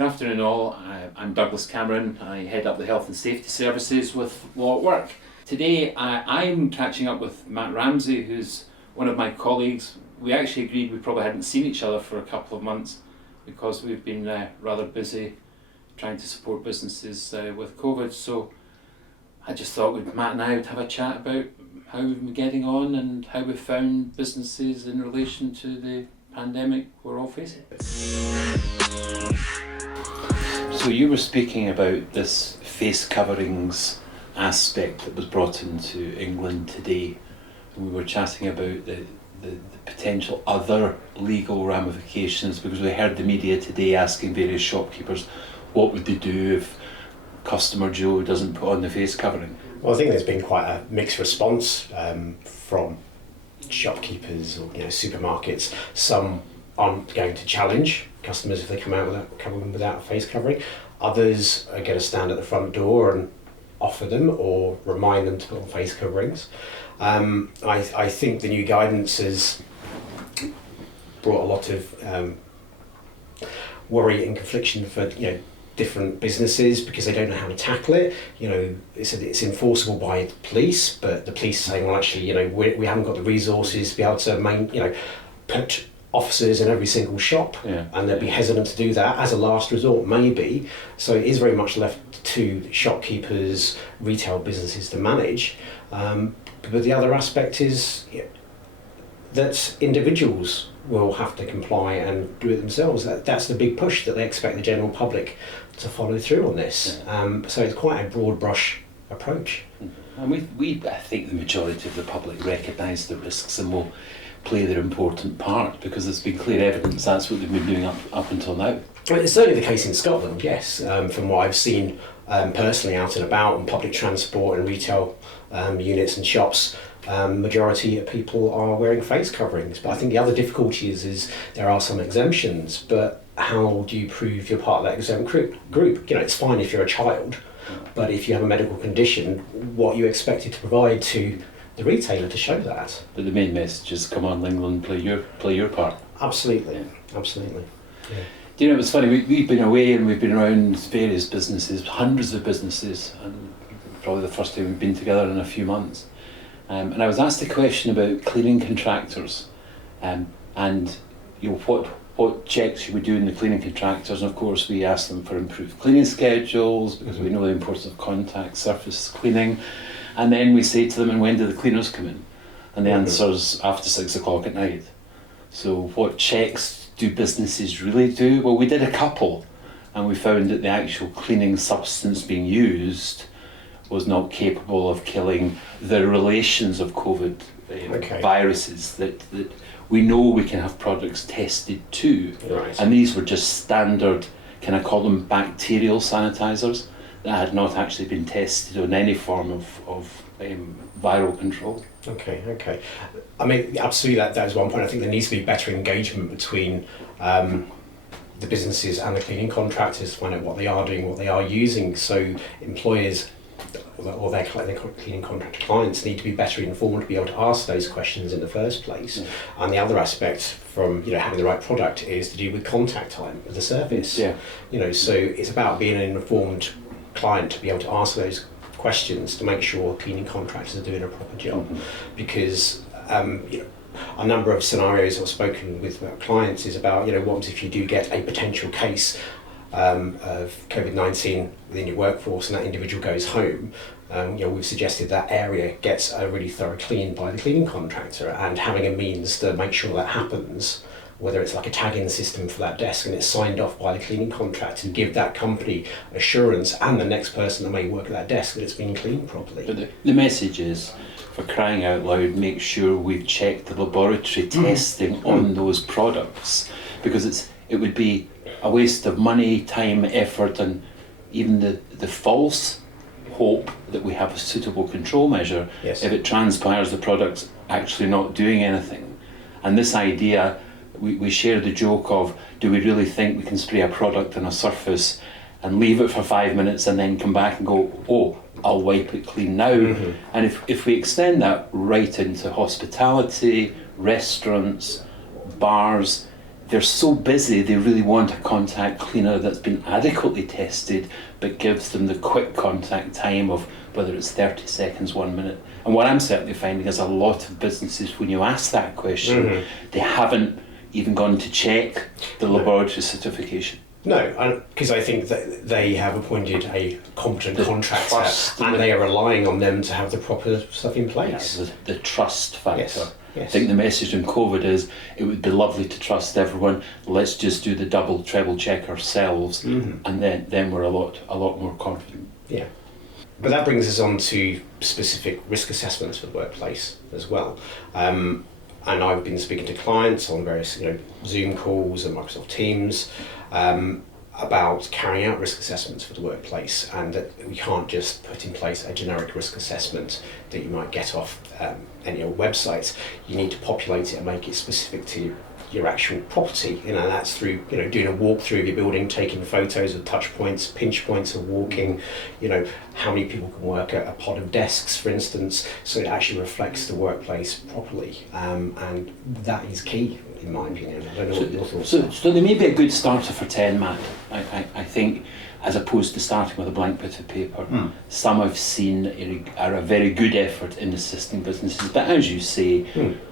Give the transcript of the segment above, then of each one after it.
Good afternoon all, I'm Douglas Cameron. I head up the Health and Safety Services with Law at Work. Today I'm catching up with Matt Ramsey, who's one of my colleagues. We actually agreed we probably hadn't seen each other for a couple of months because we've been rather busy trying to support businesses with COVID. So I just thought Matt and I would have a chat about how we've been getting on and how we found businesses in relation to the pandemic we're all facing. So you were speaking about this face coverings aspect that was brought into England today. We were chatting about the potential other legal ramifications because we heard the media today asking various shopkeepers what would they do if customer Joe doesn't put on the face covering. Well, I think there's been quite a mixed response from shopkeepers or supermarkets. Some aren't going to challenge customers if they come without a face covering. Others are going to stand at the front door and offer them or remind them to put on face coverings. I think the new guidance has brought a lot of worry and confliction for different businesses because they don't know how to tackle it. It's enforceable by the police, but the police are saying, well, actually, we haven't got the resources to be able to put officers in every single shop, and they'd be hesitant to do that as a last resort, maybe. So it is very much left to shopkeepers, retail businesses to manage. But the other aspect is that individuals will have to comply and do it themselves. That's the big push that they expect the general public to follow through on this. So it's quite a broad brush approach. And I think the majority of the public recognise the risks and will play their important part because there's been clear evidence that's what they've been doing up until now. It's certainly the case in Scotland, yes. From what I've seen personally out and about on public transport and retail units and shops, majority of people are wearing face coverings. But I think the other difficulty is there are some exemptions, but how do you prove you're part of that exempt group? It's fine if you're a child, but if you have a medical condition, what you expected to provide to the retailer to show that. But the main message is, come on, England, play your part. Absolutely, absolutely. Yeah. It was funny, we've been away and we've been around various businesses, hundreds of businesses, and probably the first time we've been together in a few months. And I was asked a question about cleaning contractors and what checks you would do in the cleaning contractors. And of course we asked them for improved cleaning schedules because we know the importance of contact surface cleaning. And then we say to them, and when do the cleaners come in? And the answer is after 6 o'clock at night. So what checks do businesses really do? Well, we did a couple and we found that the actual cleaning substance being used was not capable of killing the relations of COVID viruses that we know we can have products tested to. Right. And these were just standard, can I call them bacterial sanitizers that had not actually been tested on any form of viral control. Okay. I mean, absolutely, that is one point. I think there needs to be better engagement between the businesses and the cleaning contractors to find out what they are doing, what they are using. So employers or their cleaning contractor clients need to be better informed to be able to ask those questions in the first place. And the other aspect from having the right product is to do with contact time of the service. So it's about being an informed client to be able to ask those questions to make sure cleaning contractors are doing a proper job. Because a number of scenarios I've spoken with clients is about what if you do get a potential case of COVID-19 within your workforce and that individual goes home. We've suggested that area gets a really thorough clean by the cleaning contractor, and having a means to make sure that happens, whether it's like a tagging system for that desk and it's signed off by the cleaning contractor, to give that company assurance and the next person that may work at that desk that it's been cleaned properly. But the message is, for crying out loud, make sure we've checked the laboratory testing on those products, because it would be a waste of money, time, effort, and even the false hope that we have a suitable control measure if it transpires the product's actually not doing anything. And this idea, we share the joke of, do we really think we can spray a product on a surface and leave it for 5 minutes and then come back and go, oh, I'll wipe it clean now. And if we extend that right into hospitality, restaurants, bars, they're so busy, they really want a contact cleaner that's been adequately tested, but gives them the quick contact time of whether it's 30 seconds, 1 minute. And what I'm certainly finding is a lot of businesses, when you ask that question, they haven't even gone to check the laboratory certification. No, because I think that they have appointed a competent contractor and they are relying on them to have the proper stuff in place. Yeah, the trust factor. Yes. I think the message in COVID is it would be lovely to trust everyone. Let's just do the double, treble check ourselves, and then we're a lot more confident. Yeah. But that brings us on to specific risk assessments for the workplace as well. And I've been speaking to clients on various Zoom calls and Microsoft Teams about carrying out risk assessments for the workplace, and that we can't just put in place a generic risk assessment that you might get off any old website. You need to populate it and make it specific to your actual property. That's through doing a walkthrough of your building, taking photos of touch points, pinch points of walking, how many people can work at a pod of desks, for instance, so it actually reflects the workplace properly, and that is key in my opinion. I don't know what your thoughts are. So they may be a good starter for 10, Matt. I think, as opposed to starting with a blank bit of paper. Some I've seen are a very good effort in assisting businesses, but as you say,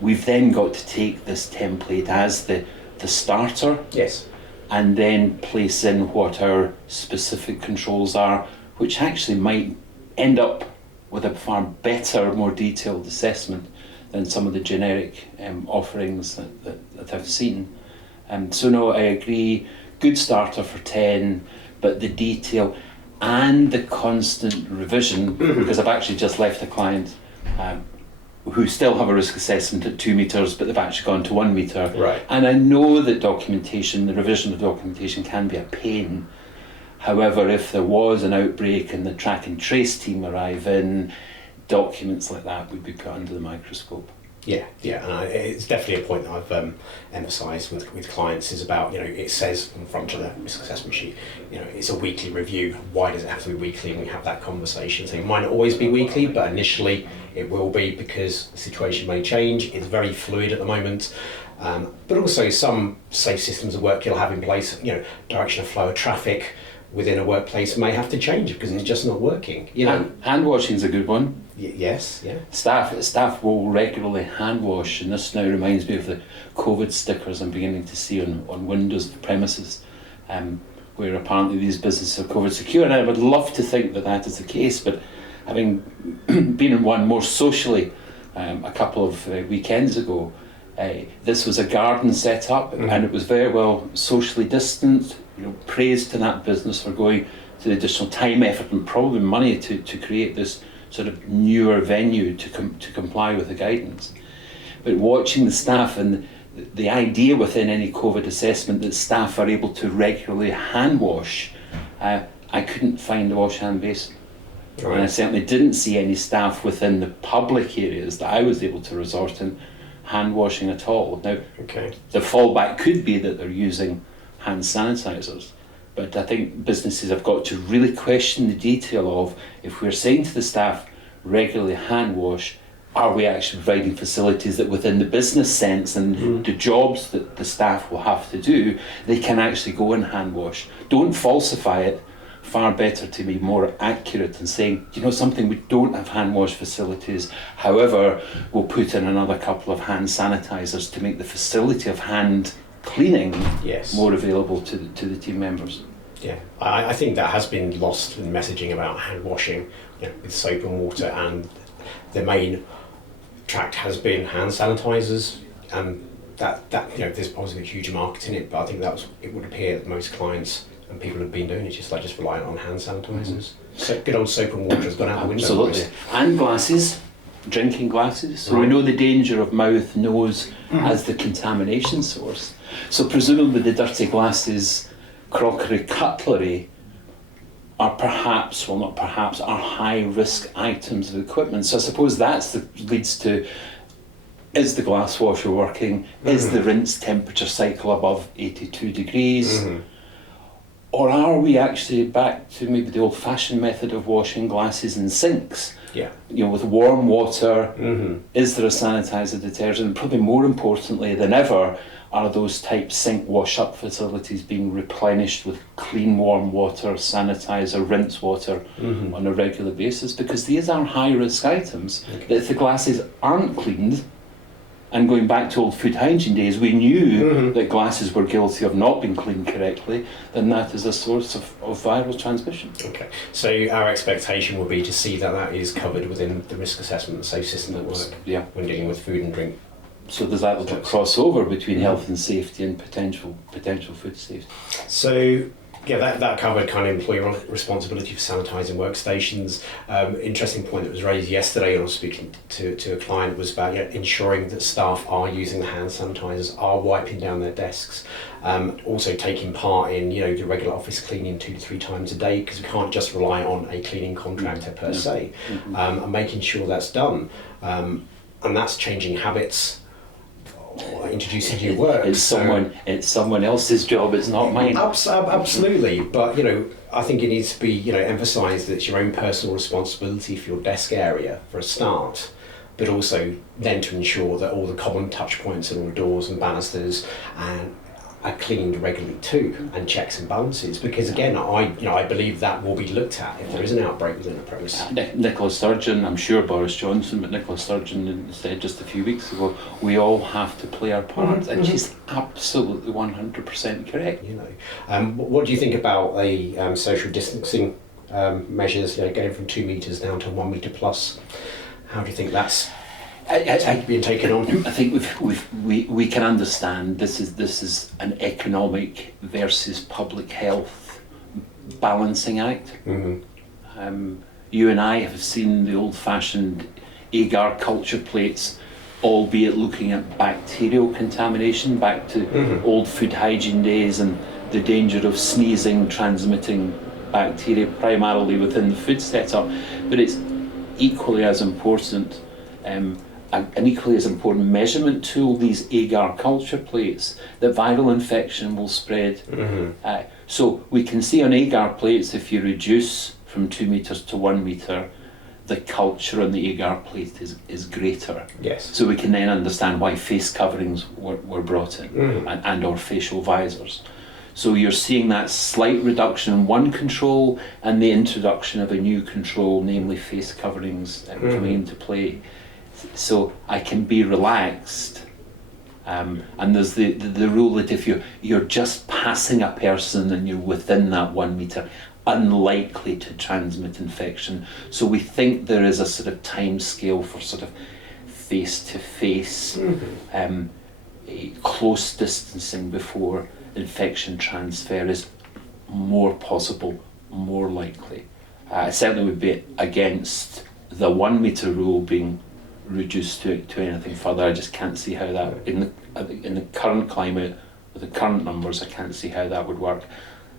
we've then got to take this template as the starter, Yes. and then place in what our specific controls are, which actually might end up with a far better, more detailed assessment than some of the generic offerings that I've seen. So no, I agree, good starter for 10, but the detail and the constant revision, because I've actually just left a client who still have a risk assessment at 2 metres, but they've actually gone to 1 metre. Right. And I know that the revision of documentation can be a pain. However, if there was an outbreak and the track and trace team arrive in, documents like that would be put under the microscope. Yeah, and it's definitely a point that I've emphasised with clients is about, it says on the front of the risk assessment sheet, it's a weekly review. Why does it have to be weekly? And we have that conversation. So it might not always be weekly, but initially it will be, because the situation may change. It's very fluid at the moment. But also some safe systems of work you'll have in place, direction of flow of traffic within a workplace may have to change because it's just not working. Hand washing is a good one. Yes, yeah. Staff will regularly hand wash, and this now reminds me of the COVID stickers I'm beginning to see on windows of premises, where apparently these businesses are COVID secure, and I would love to think that is the case, but having been in one more socially a couple of weekends ago, this was a garden set up, and it was very well socially distanced. Praise to that business for going to the additional time, effort and probably money to create this sort of newer venue to comply with the guidance. But watching the staff, and the idea within any COVID assessment that staff are able to regularly hand wash, I couldn't find a wash hand basin. Right. And I certainly didn't see any staff within the public areas that I was able to resort in hand washing at all. Now, the fallback could be that they're using hand sanitizers, but I think businesses have got to really question the detail of, if we're saying to the staff regularly hand wash, are we actually providing facilities that within the business sense and the jobs that the staff will have to do, they can actually go and hand wash. Don't falsify it. Far better to be more accurate and saying, something, we don't have hand wash facilities, however, we'll put in another couple of hand sanitizers to make the facility of hand cleaning more available to the team members. Yeah, I think that has been lost in messaging about hand washing with soap and water, and the main track has been hand sanitizers, and that there's obviously a huge market in it, but I think it would appear that most clients and people have been doing it just relying on hand sanitizers. So good old soap and water has gone out the window. Absolutely. And glasses, drinking glasses. So we know the danger of mouth, nose as the contamination source. So presumably the dirty glasses, crockery, cutlery are perhaps, well not perhaps, are high risk items of equipment. So I suppose leads to, is the glass washer working? Is the rinse temperature cycle above 82 degrees? Or are we actually back to maybe the old-fashioned method of washing glasses in sinks? Yeah. With warm water. Is there a sanitizer detergent? And probably more importantly than ever, Are those type sink wash-up facilities being replenished with clean warm water, sanitizer, rinse water on a regular basis? Because these are high-risk items that if the glasses aren't cleaned, and going back to old food hygiene days, we knew that glasses were guilty of not being cleaned correctly, then that is a source of viral transmission. Okay, so our expectation will be to see that is covered within the risk assessment and safe system at work when dealing with food and drink. So there's that little crossover between health and safety and potential food safety. So yeah, that covered kind of employer responsibility for sanitising workstations. Interesting point that was raised yesterday when I was speaking to a client was about ensuring that staff are using the hand sanitisers, are wiping down their desks, also taking part in the regular office cleaning 2 to 3 times a day, because we can't just rely on a cleaning contractor per se, and making sure that's done, and that's changing habits. Introducing new work. It's someone else's job. It's not mine. Absolutely, but I think it needs to be emphasised that it's your own personal responsibility for your desk area for a start, but also then to ensure that all the common touch points and all the doors and banisters are cleaned regularly too, and checks and balances, because again I believe that will be looked at if there is an outbreak within a premise. Nicola Sturgeon, I'm sure Boris Johnson, but Nicola Sturgeon said just a few weeks ago, we all have to play our part, and she's absolutely 100% correct. What do you think about the social distancing measures, going from 2 metres down to 1 metre plus? How do you think that's being taken on? I think we can understand this is an economic versus public health balancing act. You and I have seen the old-fashioned agar culture plates, albeit looking at bacterial contamination, back to old food hygiene days and the danger of sneezing, transmitting bacteria primarily within the food setup. But it's equally as important, an equally as important measurement tool, these agar culture plates, that viral infection will spread. So we can see on agar plates, if you reduce from 2 metres to 1 metre, the culture on the agar plate is greater. Yes. So we can then understand why face coverings were brought in, and or facial visors. So you're seeing that slight reduction in one control and the introduction of a new control, namely face coverings, coming into play. So I can be relaxed, and there's the rule that if you're just passing a person and you're within that 1 metre, unlikely to transmit infection. So we think there is a sort of time scale for sort of face-to-face, close distancing before infection transfer is more possible, more likely. I certainly would be against the 1 metre rule being reduced to anything further. I just can't see how that, in the current climate, with the current numbers, I can't see how that would work.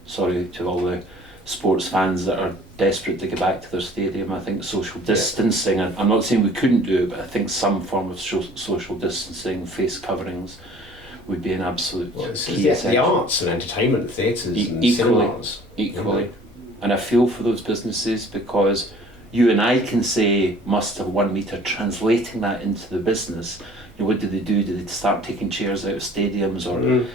Sorry to all the sports fans that are desperate to get back to their stadium. I think social distancing, I'm not saying we couldn't do it, but I think some form of social distancing, face coverings, would be an absolute key essential. The arts and entertainment, theatres and cinemas. Equally. And I feel for those businesses, because you and I can say must have 1 metre, translating that into the business. What did they do? Did they start taking chairs out of stadiums, or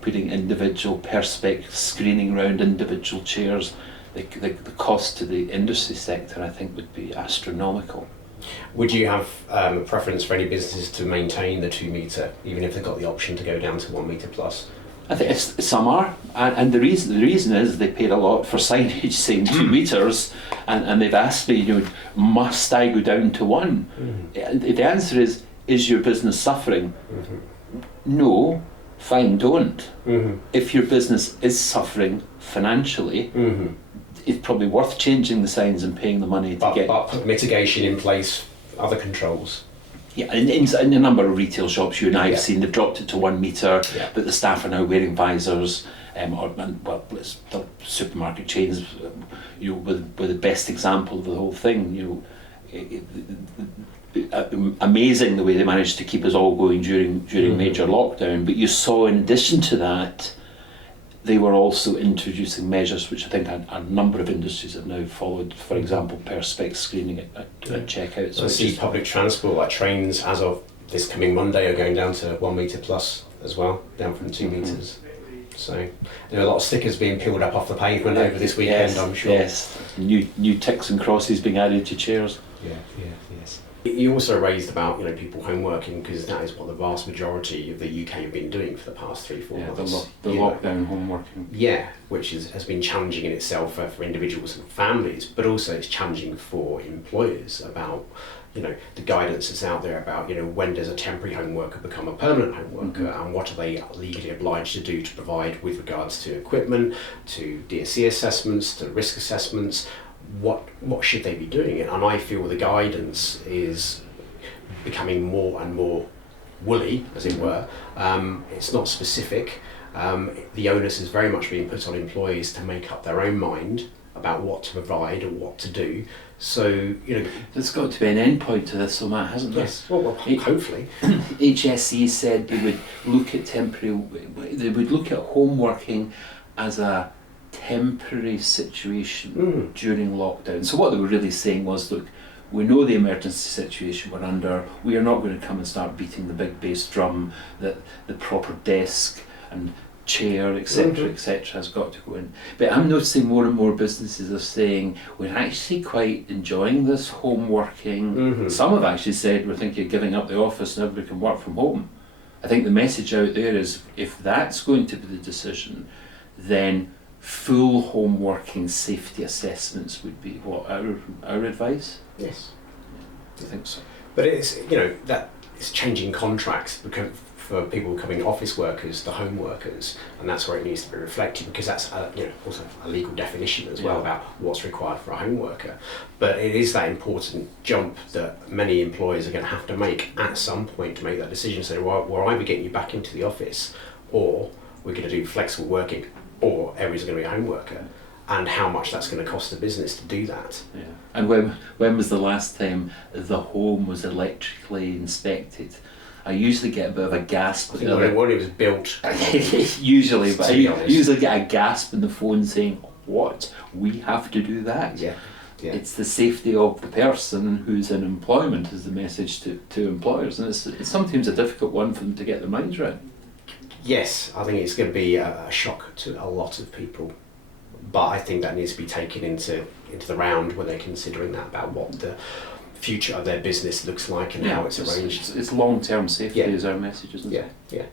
putting individual perspex screening around individual chairs? The cost to the industry sector, I think, would be astronomical. Would you have a preference for any businesses to maintain the 2 metre, even if they've got the option to go down to 1 metre plus? I think some are, and the reason is they paid a lot for signage saying 2 metres, and they've asked me, must I go down to 1? The answer is your business suffering? No, fine, don't. If your business is suffering financially, it's probably worth changing the signs and paying the money to get. But put mitigation in place, other controls. Yeah, in a number of retail shops you and I have seen, they've dropped it to 1 metre, but the staff are now wearing visors. The supermarket chains, were the best example of the whole thing. Amazing the way they managed to keep us all going during major lockdown. But you saw, in addition to that, they were also introducing measures which I think a number of industries have now followed. For example, perspex screening at checkout. So I see public transport, like trains, as of this coming Monday, are going down to 1 metre plus as well, down from 2 metres. So there are a lot of stickers being peeled up off the pavement over this weekend, I'm sure. Yes, new ticks and crosses being added to chairs. Yes. You also raised about people home working, because that is what the vast majority of the UK have been doing for the past 3-4 months. The lockdown home working. Yeah, which has been challenging in itself for individuals and families, but also it's challenging for employers about the guidance that's out there about when does a temporary home worker become a permanent home worker, and what are they legally obliged to do to provide with regards to equipment, to DSE assessments, to risk assessments. What should they be doing? And I feel the guidance is becoming more and more woolly, as it were. It's not specific. The onus is very much being put on employees to make up their own mind about what to provide or what to do. So there's got to be an end point to this, so Matt, hasn't there? Yes. Well, hopefully. HSE said they would look at home working as a temporary situation during lockdown. So what they were really saying was, look, we know the emergency situation we're under. We are not going to come and start beating the big bass drum that the proper desk and chair, etc., has got to go in. But I'm noticing more and more businesses are saying we're actually quite enjoying this home working. Some have actually said we're thinking of giving up the office and everybody can work from home. I think the message out there is, if that's going to be the decision, then full home working safety assessments would be what our advice. Yes, I think so. But it's that it's changing contracts for people becoming office workers to home workers, and that's where it needs to be reflected, because that's also a legal definition as well about what's required for a home worker. But it is that important jump that many employers are going to have to make at some point to make that decision. So we're either getting you back into the office, or we're going to do flexible working, or everyone's going to be a home worker, and how much that's going to cost the business to do that. Yeah. And when was the last time the home was electrically inspected? I usually get a bit of a gasp. When it was built. Usually, but I usually get a gasp in the phone saying, "What? We have to do that?" Yeah. It's the safety of the person who's in employment is the message to employers, and it's sometimes a difficult one for them to get their minds around. Yes, I think it's going to be a shock to a lot of people, but I think that needs to be taken into the round when they're considering that, about what the future of their business looks like and how it's arranged. It's long-term safety is our message, isn't it? Yeah.